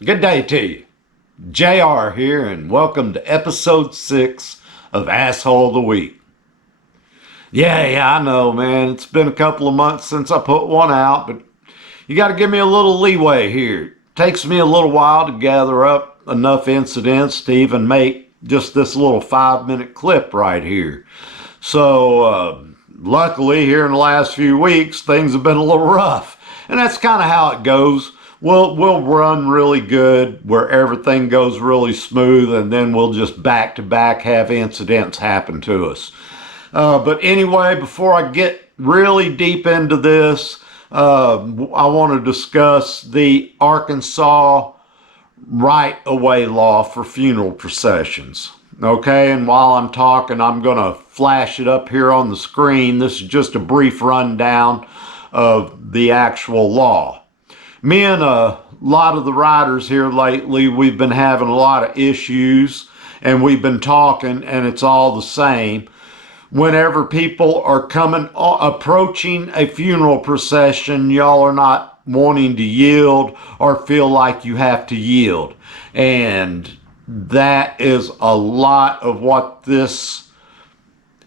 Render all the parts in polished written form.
Good day to you. JR here, and welcome to episode 6 of Asshole of the Week. Yeah, I know, man. It's been a couple of months since I put one out, but you got to give me a little leeway here. It takes me a little while to gather up enough incidents to even make just this little 5-minute clip right here. So, luckily, here in the last few weeks, things have been a little rough. And that's kind of how it goes. We'll run really good where everything goes really smooth, and then we'll just back to back have incidents happen to us. But anyway, before I get really deep into this, I want to discuss the Arkansas right-of-way law for funeral processions. Okay, and while I'm talking, I'm going to flash it up here on the screen. This is just a brief rundown of the actual law. Me and a lot of the riders here lately, we've been having a lot of issues, and we've been talking, and it's all the same. Whenever people are approaching a funeral procession, y'all are not wanting to yield or feel like you have to yield. And that is a lot of what this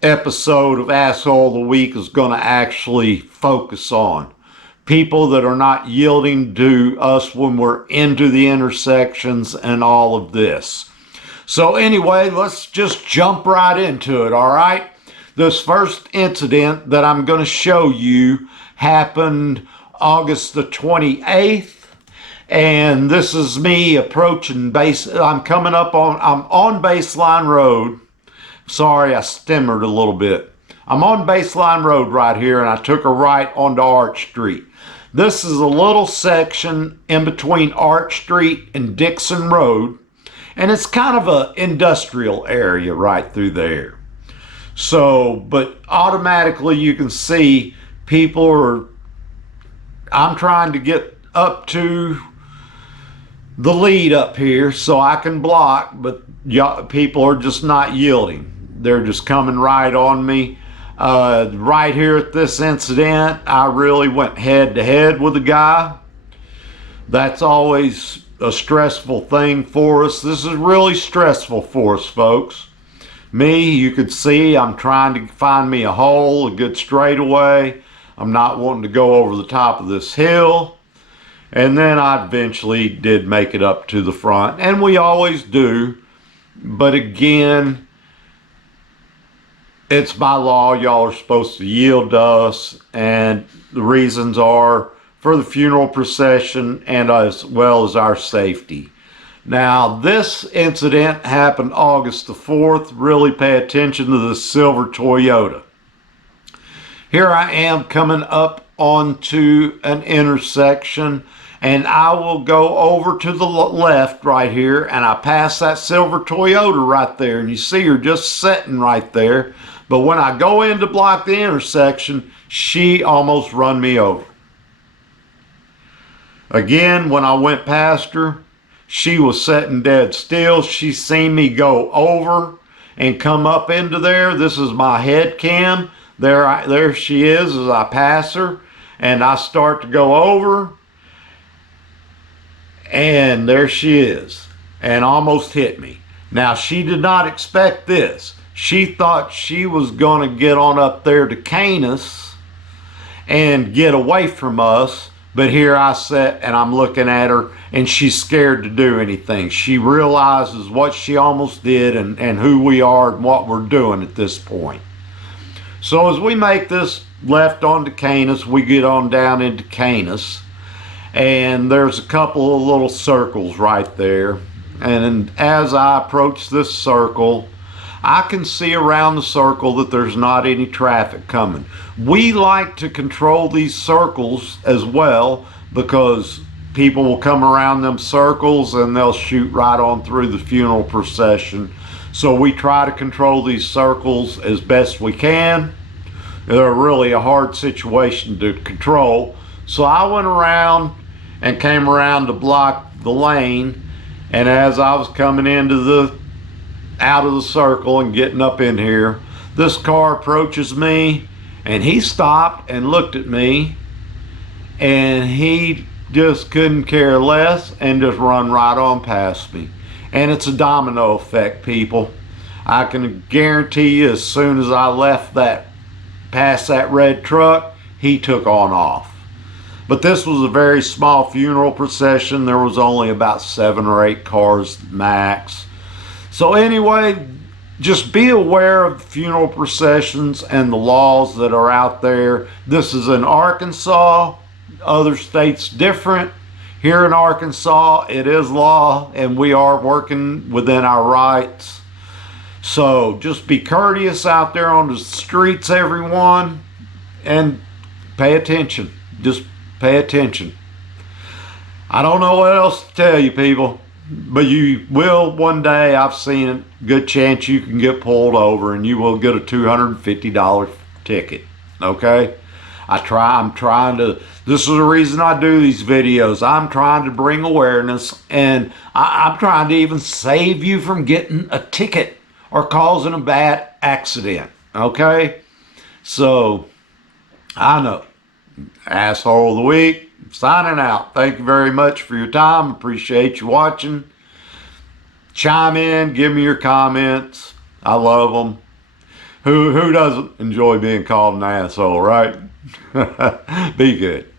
episode of Asshole of the Week is going to actually focus on. People that are not yielding to us when we're into the intersections and all of this. So anyway, let's just jump right into it, all right? This first incident that I'm going to show you happened August the 28th. And this is me approaching I'm on Baseline Road. Sorry, I stammered a little bit. I'm on Baseline Road right here, and I took a right onto Arch Street. This is a little section in between Arch Street and Dixon Road, and it's kind of an industrial area right through there. So, but automatically you can see I'm trying to get up to the lead up here so I can block, but people are just not yielding. They're just coming right on me. Right here at this incident, I really went head to head with a guy. That's always a stressful thing for us. This is really stressful for us, folks. Me, you could see I'm trying to find me a hole, a good straightaway. I'm not wanting to go over the top of this hill. And then I eventually did make it up to the front, and we always do. But again, it's by law, y'all are supposed to yield to us, and the reasons are for the funeral procession and as well as our safety. Now, this incident happened August the 4th. Really pay attention to the silver Toyota. Here I am coming up onto an intersection, and I will go over to the left right here, and I pass that silver Toyota right there, and you see her just sitting right there. But when I go in to block the intersection, she almost run me over. Again, when I went past her, she was sitting dead still. She seen me go over and come up into there. This is my head cam. There she is as I pass her, and I start to go over, and there she is, and almost hit me. Now, she did not expect this. She thought she was going to get on up there to Canis and get away from us. But here I sit and I'm looking at her, and she's scared to do anything. She realizes what she almost did and who we are and what we're doing at this point. So as we make this left onto Canis, we get on down into Canis. And there's a couple of little circles right there. And as I approach this circle, I can see around the circle that there's not any traffic coming. We like to control these circles as well, because people will come around them circles and they'll shoot right on through the funeral procession. So we try to control these circles as best we can. They're really a hard situation to control. So I went around and came around to block the lane, and as I was coming out of the circle and getting up in here, this car approaches me, and he stopped and looked at me, and he just couldn't care less and just run right on past me. And it's a domino effect, people. I can guarantee you as soon as I left that past that red truck, he took on off. But this was a very small funeral procession. There was only about 7 or 8 cars max. So anyway, just be aware of funeral processions and the laws that are out there. This is in Arkansas. Other states different. Here in Arkansas, it is law, and we are working within our rights. So just be courteous out there on the streets, everyone, and pay attention. Just pay attention. I don't know what else to tell you, people, but you will one day. I've seen it. Good chance you can get pulled over and you will get a $250 ticket. Okay? I'm trying to, this is the reason I do these videos. I'm trying to bring awareness, and I'm trying to even save you from getting a ticket or causing a bad accident. Okay? So, I know. Asshole of the Week, signing out. Thank you very much for your time. Appreciate you watching. Chime in, give me your comments. I love them. Who doesn't enjoy being called an asshole, right? Be good.